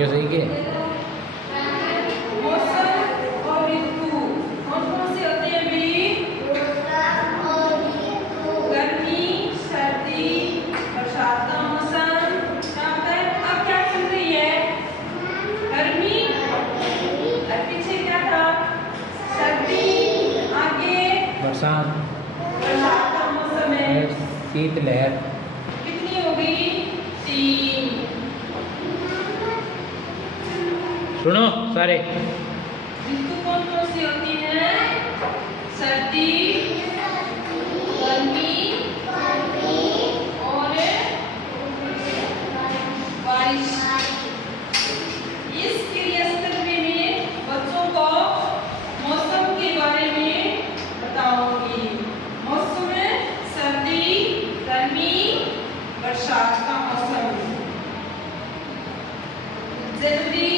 क्या सही के मौसम और ऋतु कौन कौन से होते हैं भी? गर्मी, सर्दी, बरसात का मौसम। अब क्या चल रही है? गर्मी और पीछे क्या था? सर्दी, आगे बरसात बरसात का मौसम है। शीतलहर कितनी हो गई? 3। सुनो सारे ऋतु कौन कौन सी होती है? सर्दी, गर्मी और बारिश। इस क्रियाशक्ति में बच्चों को मौसम के बारे में बताऊंगी। मौसम में सर्दी, गर्मी, बरसात का मौसम। जल्दी